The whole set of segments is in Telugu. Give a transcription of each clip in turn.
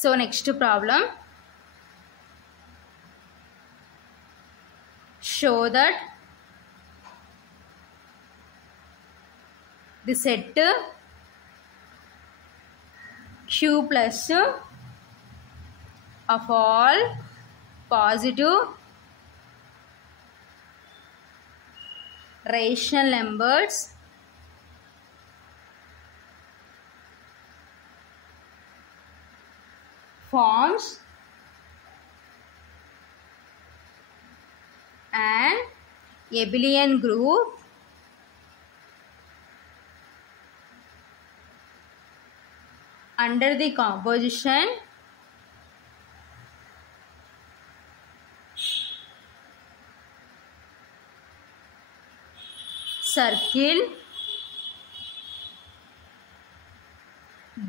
So next problem, show that the set Q plus of all positive rational numbers forms an abelian group under the composition circle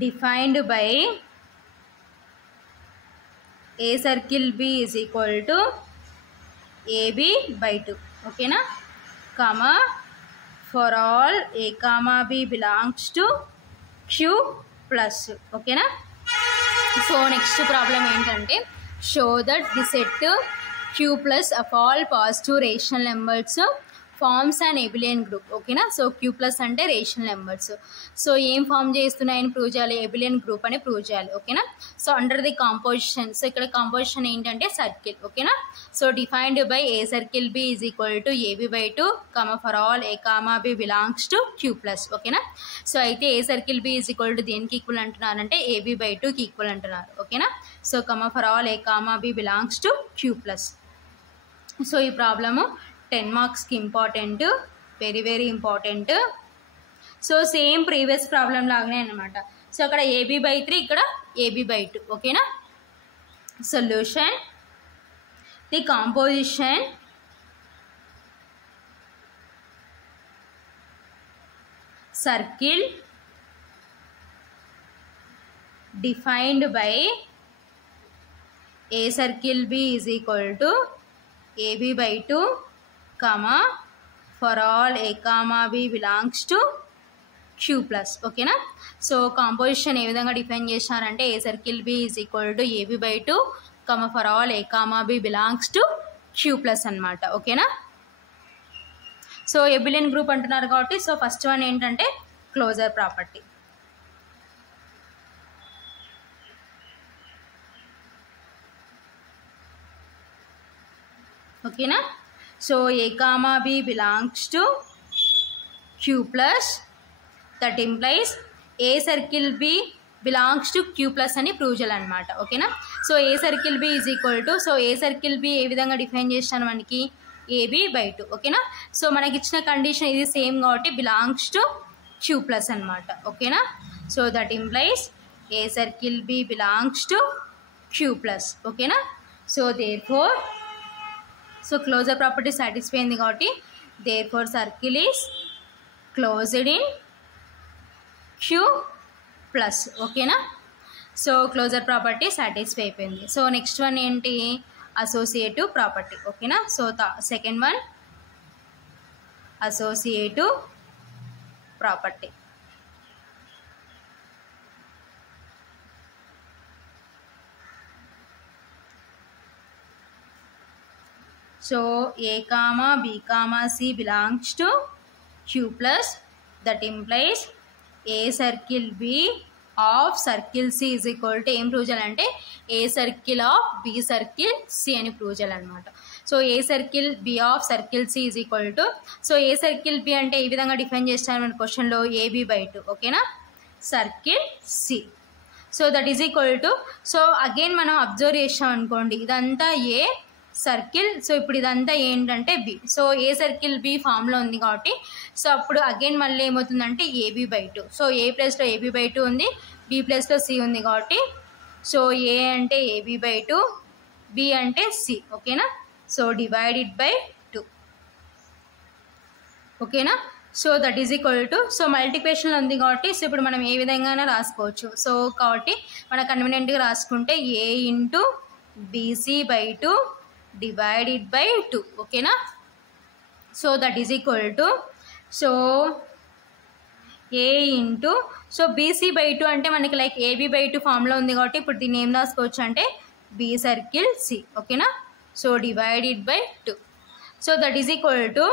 defined by a circle B is equal to AB by 2. Okay na? Comma for all A comma B belongs to Q plus. Okay na? So next problem ఏంటంటే show that the set Q plus of all positive rational numbers forms an abelian group. ఓకేనా? సో Q plus అంటే రేషనల్ నెంబర్స్. సో ఏం ఫామ్ చేస్తున్నాయని ప్రూవ్ చేయాలి, abelian గ్రూప్ అని ప్రూవ్ చేయాలి. ఓకేనా? So under the composition, so ఇక్కడ కాంపోజిషన్ ఏంటంటే సర్కిల్. ఓకేనా? So defined by a circle b is equal to a b by 2 comma for all a comma b belongs to Q plus. ఓకేనా? సో అయితే a circle b is equal to దేనికి ఈక్వల్ అంటున్నారంటే ఏబి బై 2కి ఈక్వల్ అంటున్నారు. ఓకేనా? So comma for all a comma b belongs to Q plus. So ఈ ప్రాబ్లము 10 మార్క్స్కి important, very important. So same previous problem లాగానే అనమాట. సో అక్కడ ఏబీ బై 3, ఇక్కడ ఏబీ బై 2. ఓకేనా? Solution, the composition circle defined by a circle B is equal to AB by 2 comma for all A comma B belongs to Q plus. ఓకేనా? సో కాంపోజిషన్ ఏ విధంగా డిఫైన్ చేశారంటే a circle B is equal to AB by 2 comma for all A comma B belongs to Q plus అనమాట. ఓకేనా? సో abelian గ్రూప్ అంటున్నారు కాబట్టి సో ఫస్ట్ వన్ ఏంటంటే క్లోజర్ ప్రాపర్టీ. ఓకేనా? So a comma b belongs to Q plus, that implies a circle b belongs to Q plus అని ప్రూవ్ చేయాలన్నమాట. ఓకేనా? So a circle b is equal to, so a circle b ఏ విధంగా డిఫైన్ చేస్తాను మనకి ఏబి బై 2. ఓకేనా? సో మనకి ఇచ్చిన కండిషన్ ఇది సేమ్ కాబట్టి బిలాంగ్స్ టు Q plus అనమాట. ఓకేనా? So that implies a circle b belongs to Q plus. ఓకేనా? So therefore, so closure property satisfy అయింది కాబట్టి there four circle is closed in Q plus. ఓకేనా? సో క్లోజర్ ప్రాపర్టీ సాటిస్ఫై అయిపోయింది. సో నెక్స్ట్ వన్ ఏంటి, అసోసియేటివ్ ప్రాపర్టీ. ఓకేనా? So second one associative property. So A comma B comma C belongs to Q plus, that implies A circle B of circle C is equal to ఏం ప్రూవ్ చేయాలంటే A circle of B circle C అని ప్రూవ్ చేయాలన్నమాట. So A circle B of circle C is equal to, so A circle B అంటే ఈ విధంగా డిఫైన్ చేస్తాను మన క్వశ్చన్లో AB by 2. ఓకేనా? Circle C. So that is equal to, so again మనం అబ్జర్వ్ చేసాం అనుకోండి ఇదంతా ఏ సర్కిల్, సో ఇప్పుడు ఇదంతా ఏంటంటే B. So a circle b ఫామ్లో ఉంది కాబట్టి సో అప్పుడు అగైన్ మళ్ళీ ఏమవుతుందంటే ఏబీ బై 2. సో ఏ ప్లేస్లో ఏబీ బై 2 ఉంది, బి ప్లేస్లో సి ఉంది కాబట్టి సో ఏ అంటే ఏబీ బై 2, బి అంటే సి. ఓకేనా? So divided by 2. ఓకేనా? So that is equal to, so మల్టిప్లికేషన్లో ఉంది కాబట్టి సో ఇప్పుడు మనం ఏ విధంగానే రాసుకోవచ్చు. సో కాబట్టి మన కన్వీనియంట్గా రాసుకుంటే a into b c by 2 divided by 2. ఓకేనా? So that is equal to, so a into so b c by two అంటే మనకి లైక్ ఏబీ బై టూ ఫామ్లో ఉంది కాబట్టి ఇప్పుడు దీన్ని ఏం రాసుకోవచ్చు అంటే బీ సర్కిల్ సి. ఓకేనా. So divided by 2. So that is equal to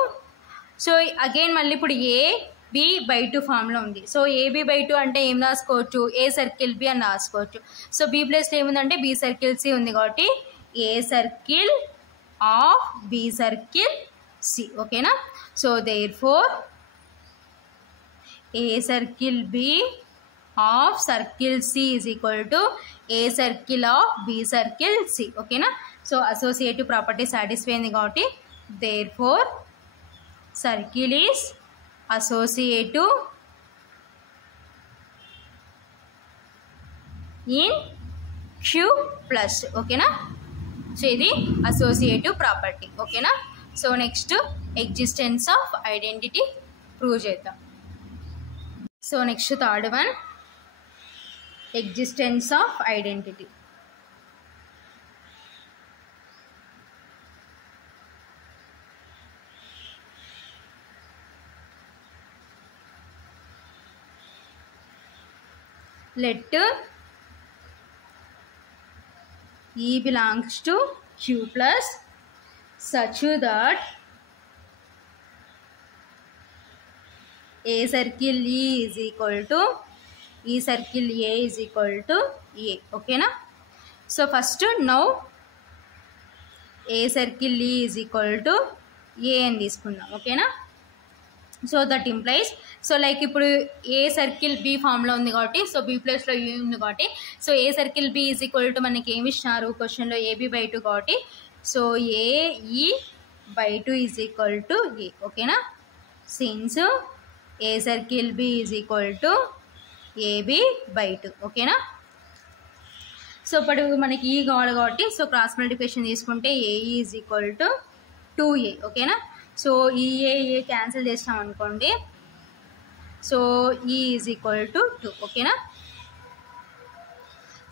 so again మళ్ళీ ఇప్పుడు ఏ బి బై 2 ఫామ్లో ఉంది. సో ఏబీ బై 2 అంటే ఏం రాసుకోవచ్చు ఏ సర్కిల్ బి అని రాసుకోవచ్చు. సో బి ప్లేస్లో ఏముందంటే బి సర్కిల్ సి ఉంది కాబట్టి a circle of b circle c. ఓకేనా. So there four a circle b of circle c is equal to a circle of b circle c. ఓకేనా. సో అసోసియేటివ్ ప్రాపర్టీ సాటిస్ఫై అయింది కాబట్టి there circle is associative in Q plus. ఓకేనా. సో ఇది అసోసియేటివ్ ప్రాపర్టీ. ఓకేనా. So next existence of identity prove చేద్దాం. So next third one existence of identity. Let E belongs to Q plus such that A circle E is equal to E circle A is equal to A. Okay na. So first now A circle E is equal to A అని తీసుకుందాం. ఓకేనా. So that implies so like ఇప్పుడు ఏ సర్కిల్ బి ఫామ్లో ఉంది కాబట్టి సో బి ప్లేస్లో ఏ ఉంది కాబట్టి so a circle b is equal to మనకి ఏమి ఇచ్చినారు క్వశ్చన్లో ఏబి బై 2 కాబట్టి so a e by 2 is equal to a. ఓకేనా. Since a circle b is equal to a b by 2. ఓకేనా. సో ఇప్పుడు మనకి ఈ కావాలి కాబట్టి సో క్రాస్ మల్టిప్లికేషన్ తీసుకుంటే a e is equal to 2a. ఓకేనా. సో ఈ ఏ క్యాన్సిల్ చేసినాం అనుకోండి సో ఈ ఈజ్ ఈక్వల్ టు 2. ఓకేనా.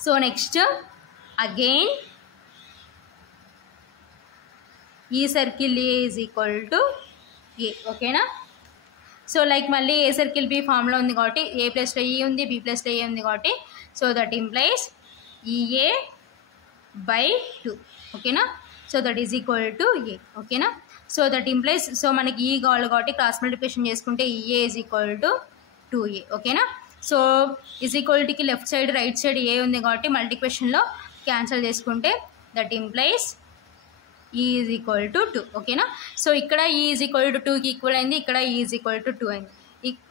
So next again e circle a is equal to a. ఓకేనా. సో లైక్ మళ్ళీ ఏ సర్కిల్ బి ఫామ్లో ఉంది కాబట్టి ఏ ప్లస్లో ఈ ఉంది బి ప్లస్లో ఏ ఉంది కాబట్టి so that implies e a by 2. ఓకేనా. So that is equal to a. ఓకేనా. సో దట్ ఇంప్లైస్ సో మనకి ఈ కావాలి కాబట్టి క్రాస్ మల్టిప్లికేషన్ చేసుకుంటే e a is equal to 2a. ఓకేనా. సో ఈజ్ ఈక్వల్టీకి left side right side a ఉంది కాబట్టి మల్టిప్లికేషన్లో క్యాన్సిల్ చేసుకుంటే that implies e is equal to 2. ఓకేనా. సో ఇక్కడ ఈ ఈజ్ ఈక్వల్ టు 2కి ఈక్వల్ అయింది, ఇక్కడ ఈ ఈజ్ ఈక్వల్ టు 2 అయింది,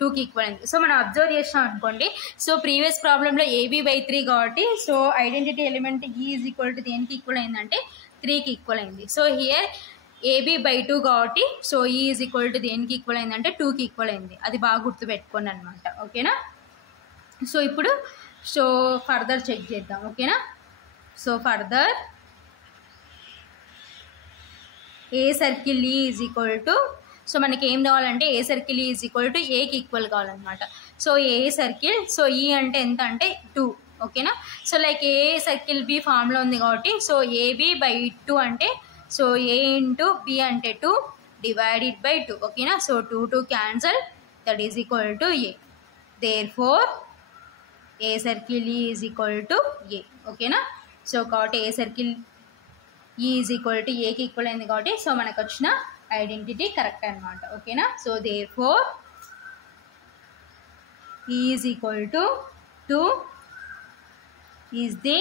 2కి ఈక్వల్ అయింది. సో మనం అబ్జర్వ్ చేసాం అనుకోండి సో ప్రీవియస్ ప్రాబ్లంలో ఏబీ బై 3 కాబట్టి సో ఐడెంటిటీ ఎలిమెంట్ ఈ ఈజ్ ఈక్వల్ టు దేనికి ఈక్వల్ అయిందంటే 3కి ఈక్వల్ అయింది. సో హియర్ ఏబీ బై 2 కాబట్టి సో ఈ ఈజ్ ఈక్వల్ టు దేనికి ఈక్వల్ అయిందంటే 2కి ఈక్వల్ అయింది. అది బాగా గుర్తుపెట్టుకోండి అనమాట. ఓకేనా. సో ఇప్పుడు సో ఫర్దర్ చెక్ చేద్దాం. ఓకేనా. So further a circle e is equal to so మనకి ఏం కావాలంటే a circle e is equal to ఏకి ఈక్వల్ కావాలన్నమాట. So a circle so e అంటే ఎంత అంటే 2. ఓకేనా. So like a circle b ఫామ్లో ఉంది కాబట్టి సో ఏబి బై 2 అంటే సో ఏ ఇంటూ బి అంటే 2 డివైడెడ్ బై 2. ఓకేనా. So 2 cancel that is equal to a. There four a circle e is equal to a. ఓకేనా. సో కాబట్టి a circle e is equal to ఏకి ఈక్వల్ అయింది కాబట్టి సో మనకు వచ్చిన ఐడెంటిటీ కరెక్ట్ అనమాట. ఓకేనా. So therefore e is equal to 2 is the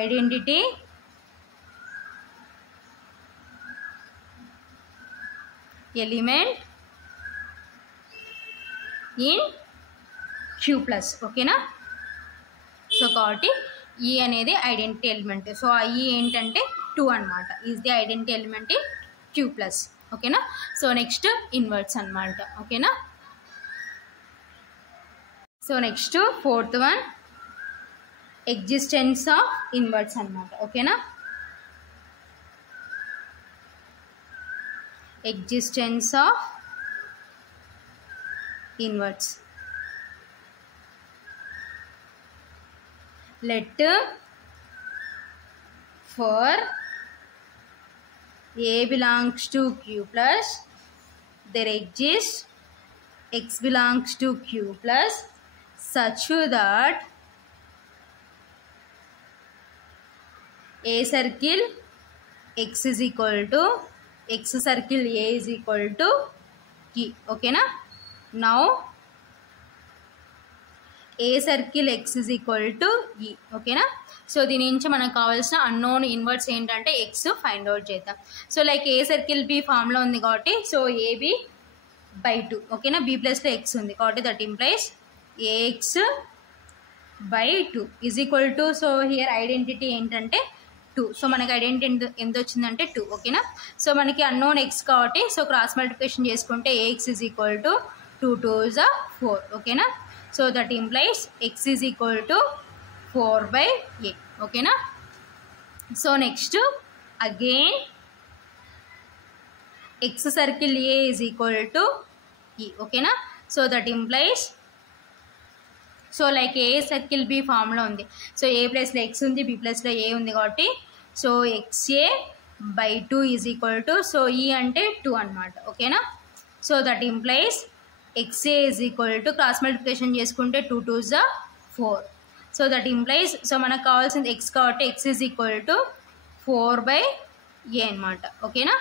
identity element in Q plus. ఓకేనా. సో కాబట్టి ఈ అనేది ఐడెంటిటీ ఎలిమెంట్. సో ఈ ఏంటంటే 2 అనమాట. Is the identity element in Q plus. ఓకేనా. సో నెక్స్ట్ ఇన్వర్ట్స్ అనమాట. ఓకేనా. So next fourth one existence of inverts అనమాట. ఓకేనా. existence of inverts. Let for A belongs to Q plus there exists x belongs to Q plus such that A circle x is equal to x circle A is equal to E. Okay na? Now A circle x is equal to E. Okay na? So దీని నుంచి మనకు కావాల్సిన అన్నోన్ ఇన్వర్స్ ఏంటంటే ఎక్స్ ఫైండ్ అవుట్ చేద్దాం. So like a circle b ఫామ్లో ఉంది కాబట్టి సో ఏబి బై 2. ఓకేనా? బి ప్లస్లో ఎక్స్ ఉంది కాబట్టి that implies a x by 2 is equal to, so here identity ఏంటంటే 2. సో మనకి ఐడెంటిటీ ఎంత వచ్చిందంటే 2. ఓకేనా? సో మనకి అన్నోన్ ఎక్స్ కాబట్టి సో క్రాస్ మల్టిప్లికేషన్ చేసుకుంటే ఏఎక్స్ ఈజ్ ఈక్వల్ టు 2 2 4. ఓకేనా? So that implies x is equal to 4/8. ఓకేనా? So next again x circle a is equal to e. ఓకేనా? So that implies so like a circle b ఫామ్లో ఉంది. సో ఏ ప్లస్లో ఎక్స్ ఉంది, బి ప్లస్లో ఏ ఉంది కాబట్టి so XA by 2 is equal to, so e అంటే 2 అనమాట. ఓకేనా? So that implies XA is equal to cross multiplication చేసుకుంటే 2 2 4. సో దట్ ఇంప్లైస్ సో మనకు కావాల్సింది ఎక్స్ కాబట్టి X is equal to 4/a అనమాట. ఓకేనా?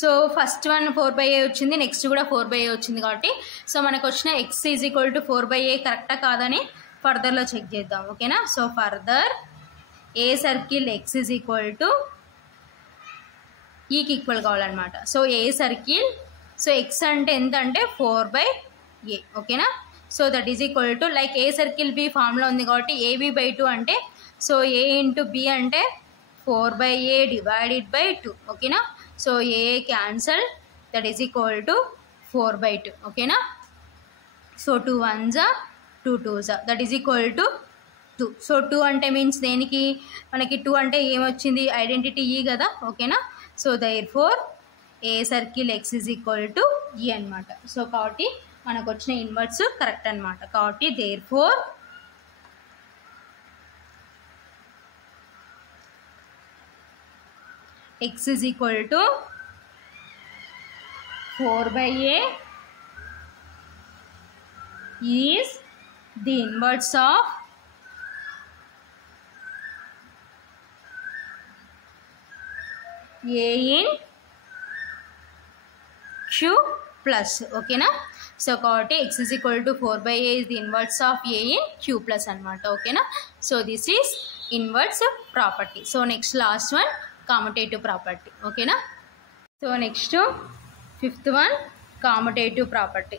సో ఫస్ట్ వన్ 4/a వచ్చింది, నెక్స్ట్ కూడా 4/a వచ్చింది కాబట్టి సో మనకు వచ్చిన X is equal to 4/a కరెక్టా కాదని ఫర్దర్లో చెక్ చేద్దాం. ఓకేనా? So further a circle x is equal to ఈకి ఈక్వల్ కావాలన్నమాట. So a circle so x అంటే ఎంత అంటే 4/a. ఓకేనా? So that is equal to like a circle b ఫామ్లో ఉంది కాబట్టి ఏబి బై 2 అంటే సో ఏ ఇంటూ బి అంటే 4/a డివైడెడ్ బై 2. ఓకేనా? So A cancel that is equal to 4/2. ఓకేనా? So 2 1 2 2 that is equal to 2. So 2 అంటే మీన్స్ దేనికి మనకి 2 అంటే ఏమొచ్చింది ఐడెంటిటీ ఈ కదా. ఓకేనా? So their four a circle x is equal to ఈ అనమాట. సో కాబట్టి మనకు వచ్చిన ఇన్వర్స్ కరెక్ట్ అనమాట. కాబట్టి therefore x is equal to 4/a is the inverse of a in q plus. ఓకేనా? సో కాబట్టి x is equal to 4/a is the inverse of a in q plus అనమాట. ఓకేనా? So this is inverse property. So next last one commutative property. ఓకేనా? So next fifth one commutative property.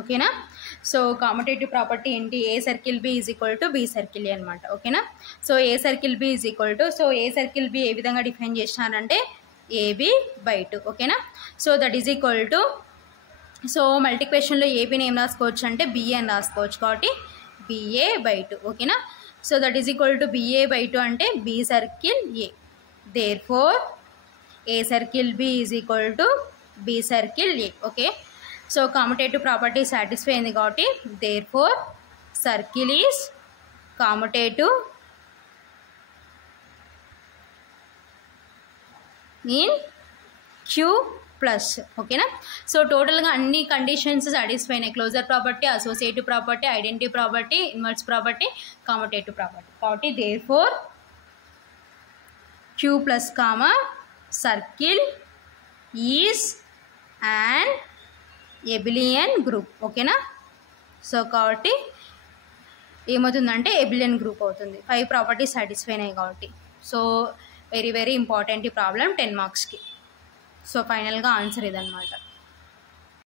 ఓకేనా? సో కామటేటివ్ ప్రాపర్టీ ఏంటి? A circle b is equal to b circle a అనమాట. ఓకేనా? So a circle b is equal to so a circle b ఏ విధంగా డిఫైన్ చేసినారంటే ఏబి బై 2. ఓకేనా? So that is equal to so మల్టిప్లికేషన్లో ఏబీని ఏం రాసుకోవచ్చు అంటే బిఏ అని రాసుకోవచ్చు కాబట్టి బిఏ బై 2. ఓకేనా? So that is equal to b a by 2 అంటే b circle a. There four a circle b is equal to b circle a. Okay? So commutative property satisfy అయింది కాబట్టి there four circle is commutative in Q plus. ఓకేనా? సో టోటల్గా అన్ని కండిషన్స్ సాటిస్ఫై అయినాయి. Closure property, associative property, identity property, inverse property, commutative property. కాబట్టి there Q plus comma circle is and abelian group. ఓకేనా? సో కాబట్టి ఏమవుతుందంటే ఎబిలియన్ గ్రూప్ అవుతుంది. 5 ప్రాపర్టీస్ సాటిస్ఫై అయినాయి కాబట్టి. సో వెరీ వెరీ ఇంపార్టెంట్ ఈ ప్రాబ్లం 10 మార్క్స్కి. సో ఫైనల్గా ఆన్సర్ ఇదన్నమాట.